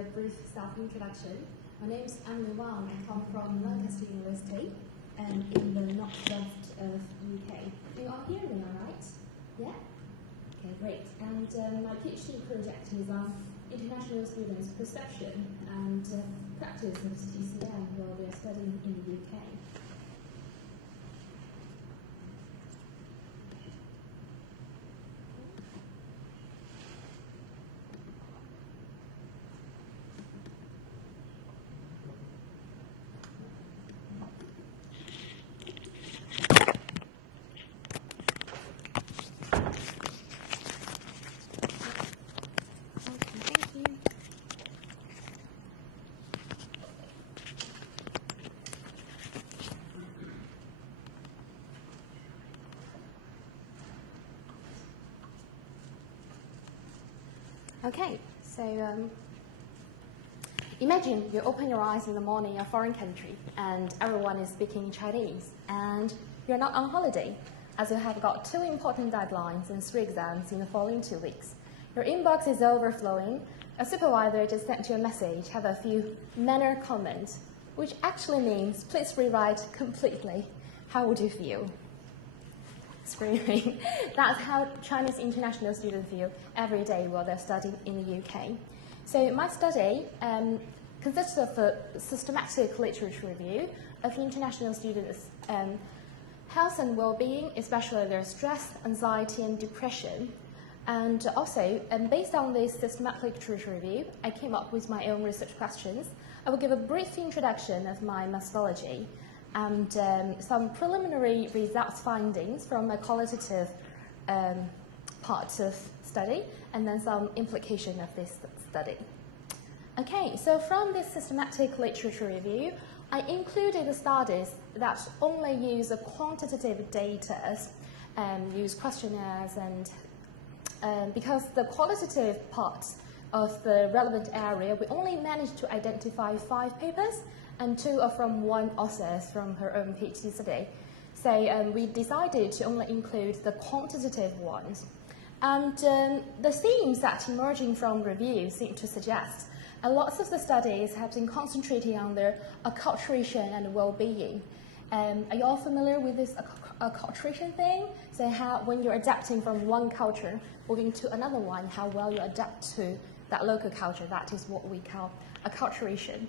a brief self-introduction. My name is Wang. I come from Lancaster University in the northwest of UK. You are hearing me, all right? Yeah? Okay, great. And my PhD project is on international students' perception and practice of TCM while they are studying in the UK. Okay, so imagine you open your eyes in the morning in a foreign country and everyone is speaking Chinese and you're not on holiday as you have got 2 important deadlines and 3 exams in the following 2 weeks. Your inbox is overflowing. A supervisor just sent you a message, have a few manner comments, which actually means please rewrite completely. How would you feel? Screaming. That's how Chinese international students feel every day while they're studying in the UK. So my study consists of a systematic literature review of international students' health and well-being, especially their stress, anxiety, and depression. And also, based on this systematic literature review, I came up with my own research questions. I will give a brief introduction of my methodology and some preliminary results findings from a qualitative part of study, and then some implication of this study. Okay, so from this systematic literature review, I included the studies that only use quantitative data, use questionnaires, and because the qualitative part of the relevant area, we only managed to identify 5 papers, and 2 are from one author from her own PhD study. So we decided to only include the quantitative ones. And the themes that emerging from review seem to suggest lots of the studies have been concentrating on their acculturation and well-being. Are you all familiar with this acculturation thing? So how, when you're adapting from one culture, moving to another one, how well you adapt to that local culture, that is what we call acculturation.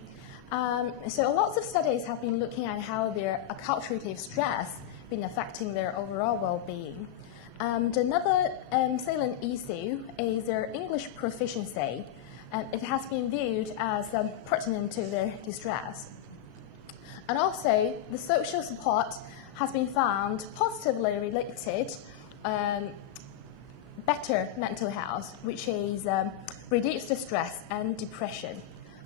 So lots of studies have been looking at how their acculturative stress been affecting their overall well-being. Another salient issue is their English proficiency. It has been viewed as pertinent to their distress. And also, the social support has been found positively related better mental health, which is reduced stress and depression,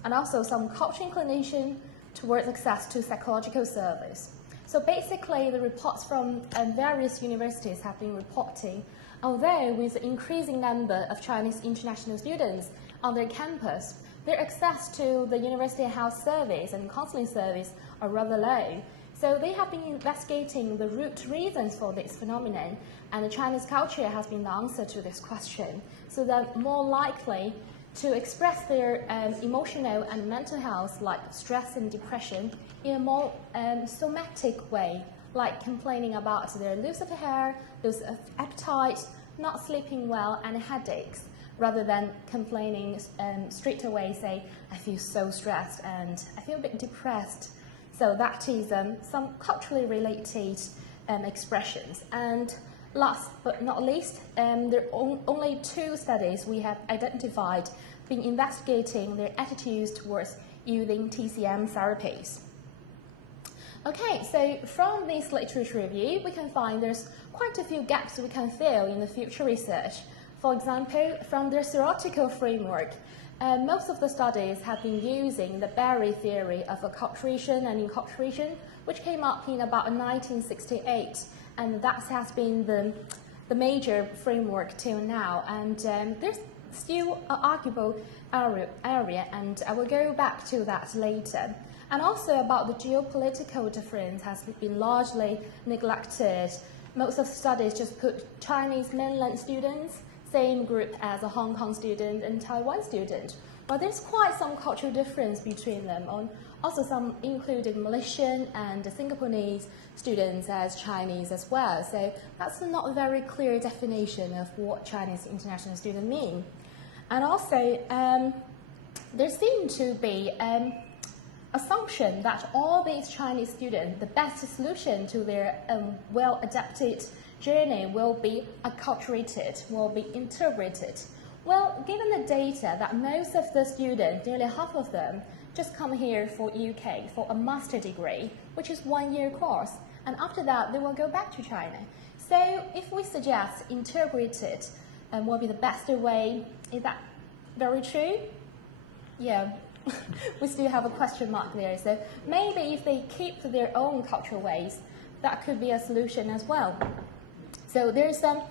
and also some cultural inclination towards access to psychological service. So basically, the reports from various universities have been reporting, although with the increasing number of Chinese international students on their campus, their access to the university health service and counseling service are rather low. So they have been investigating the root reasons for this phenomenon, and the Chinese culture has been the answer to this question. So they're more likely to express their emotional and mental health, like stress and depression, in a more somatic way, like complaining about their loss of hair, loss of appetite, not sleeping well, and headaches, rather than complaining straight away, say, I feel so stressed and I feel a bit depressed. So that is some culturally related expressions. And last but not least, there are only 2 studies we have identified been investigating their attitudes towards using TCM therapies. Okay, so from this literature review, we can find there's quite a few gaps we can fill in the future research. For example, from their theoretical framework, most of the studies have been using the Berry theory of acculturation and enculturation, which came up in about 1968, and that has been the major framework till now. And there's still an arguable area, and I will go back to that later. And also about the geopolitical difference has been largely neglected. Most of the studies just put Chinese mainland students, same group as a Hong Kong student and Taiwan student. But there's quite some cultural difference between them, and also some including Malaysian and Singaporeese students as Chinese as well. So that's not a very clear definition of what Chinese international student mean. And also, there seems to be assumption that all these Chinese students, the best solution to their well-adapted journey will be acculturated, will be integrated. Well, given the data that most of the students, nearly half of them, just come here for UK for a master degree, which is 1-year course, and after that they will go back to China. So if we suggest integrated will be the best way, is that very true? Yeah, we still have a question mark there. So maybe if they keep their own cultural ways, that could be a solution as well. So there's a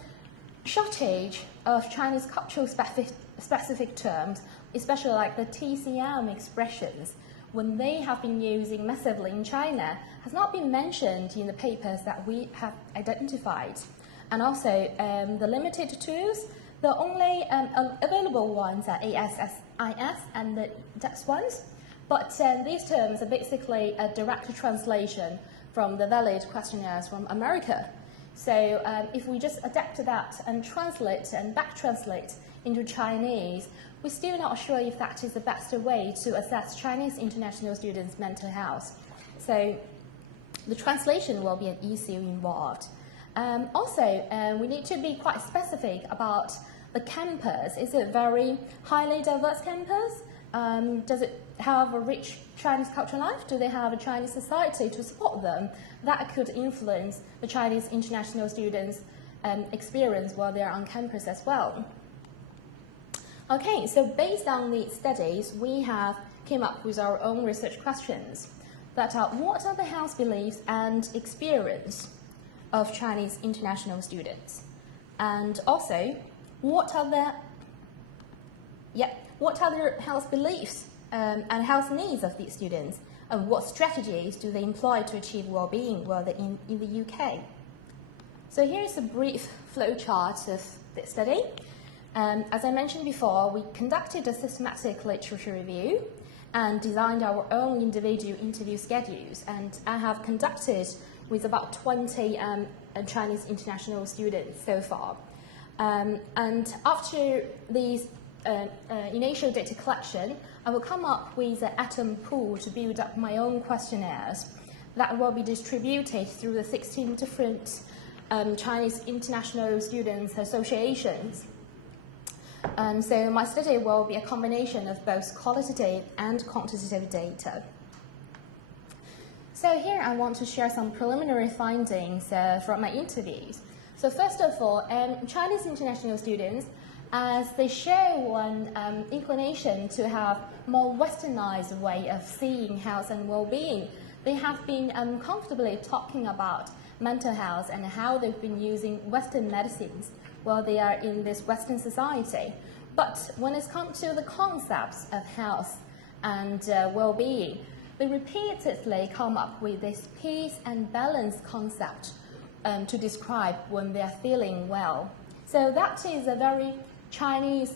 shortage of Chinese cultural specific terms, especially like the TCM expressions, when they have been using massively in China, has not been mentioned in the papers that we have identified. And also the limited tools, the only available ones are ASSIS and the DEX ones, but these terms are basically a direct translation from the valid questionnaires from America. So if we just adapt that and translate and back translate into Chinese, we're still not sure if that is the best way to assess Chinese international students' mental health. So the translation will be an issue involved. Also, we need to be quite specific about the campus. Is it a very highly diverse campus? Does it have a rich Chinese cultural life? Do they have a Chinese society to support them? That could influence the Chinese international students' experience while they're on campus as well. Okay, so based on the studies, we have came up with our own research questions that are, what are the health beliefs and experience of Chinese international students? And also, what are their health beliefs and health needs of these students, and what strategies do they employ to achieve well-being while they're in the UK? So here's a brief flowchart of the study. As I mentioned before, we conducted a systematic literature review and designed our own individual interview schedules, and I have conducted with about 20 Chinese international students so far. And after these initial data collection, I will come up with an atom pool to build up my own questionnaires that will be distributed through the 16 different Chinese international students associations. So my study will be a combination of both qualitative and quantitative data. So here I want to share some preliminary findings from my interviews. So first of all, Chinese international students, as they share one inclination to have more westernized way of seeing health and well-being, they have been comfortably talking about mental health and how they've been using Western medicines while they are in this Western society. But when it comes to the concepts of health and well-being, they repeatedly come up with this peace and balance concept to describe when they are feeling well. So that is a very Chinese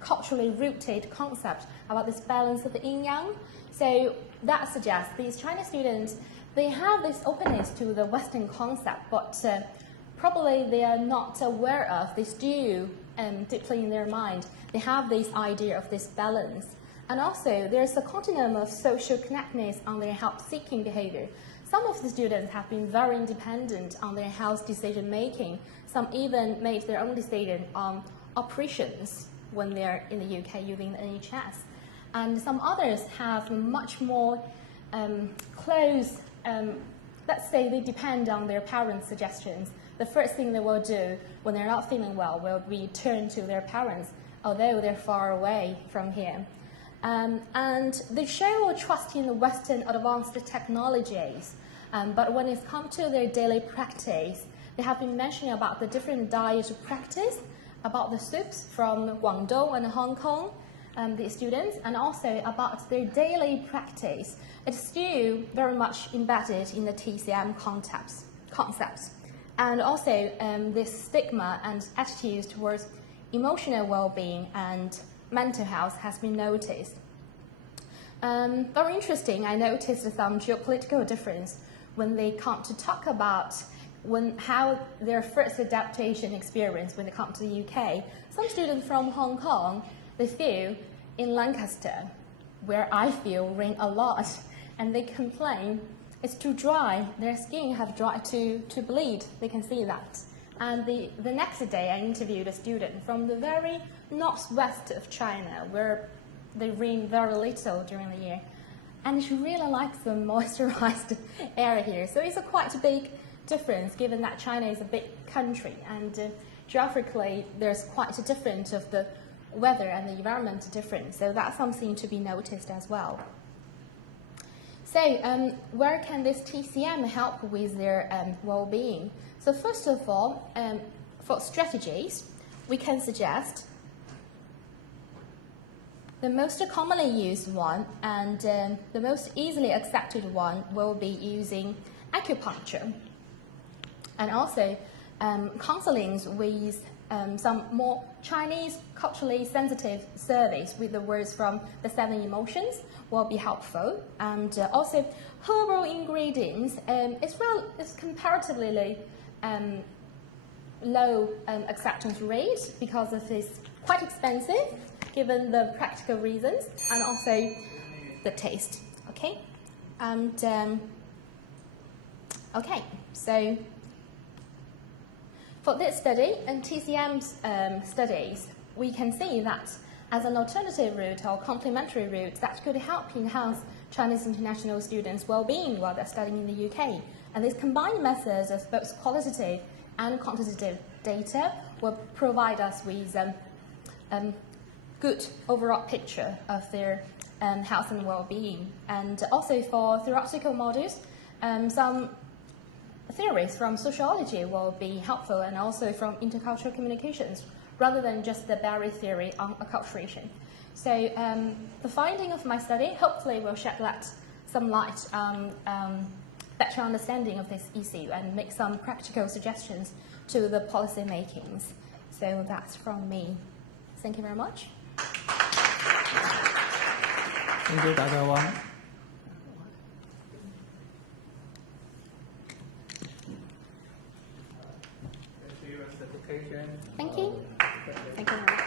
culturally rooted concept about this balance of the yin-yang. So that suggests these Chinese students, they have this openness to the Western concept, but probably they are not aware of this due deeply in their mind. They have this idea of this balance. And also, there's a continuum of social connectedness on their health-seeking behavior. Some of the students have been very independent on their health decision-making. Some even made their own decision on operations when they're in the UK using the NHS. And some others have much more close, let's say they depend on their parents' suggestions. The first thing they will do when they're not feeling well will be turn to their parents, although they're far away from here. And they show a trust in the Western advanced technologies, but when it comes to their daily practice, they have been mentioning about the different diet practice, about the soups from Guangdong and Hong Kong, the students, and also about their daily practice. It's still very much embedded in the TCM concepts. And also this stigma and attitudes towards emotional well-being and mental health has been noticed. Very interesting, I noticed some geopolitical difference when they come to talk about how their first adaptation experience when they come to the UK. Some students from Hong Kong, they feel in Lancaster, where I feel rain a lot, and they complain it's too dry. Their skin have dried to bleed. They can see that. And the next day, I interviewed a student from the very northwest of China, where they rain very little during the year. And she really likes the moisturized air here. So it's a quite a big difference, given that China is a big country. And geographically, there's quite a difference of the weather and the environment difference. So that's something to be noticed as well. So where can this TCM help with their well-being? So first of all, for strategies, we can suggest the most commonly used one and the most easily accepted one will be using acupuncture, and also counseling with some more Chinese culturally sensitive surveys with the words from the 7 emotions will be helpful. And also herbal ingredients, it's comparatively low acceptance rate because of it's quite expensive given the practical reasons and also the taste. Okay, and okay, so for this study and TCM's studies, we can see that as an alternative route or complementary route that could help enhance Chinese international students' well-being while they're studying in the UK. And these combined methods of both qualitative and quantitative data will provide us with good overall picture of their health and well-being. And also for theoretical models, some theories from sociology will be helpful, and also from intercultural communications, rather than just the barrier theory on acculturation. So the finding of my study hopefully will shed some light on better understanding of this issue and make some practical suggestions to the policy makings. So that's from me. Thank you very much. Thank you, Dr. Wang. Thank you. Thank you very much.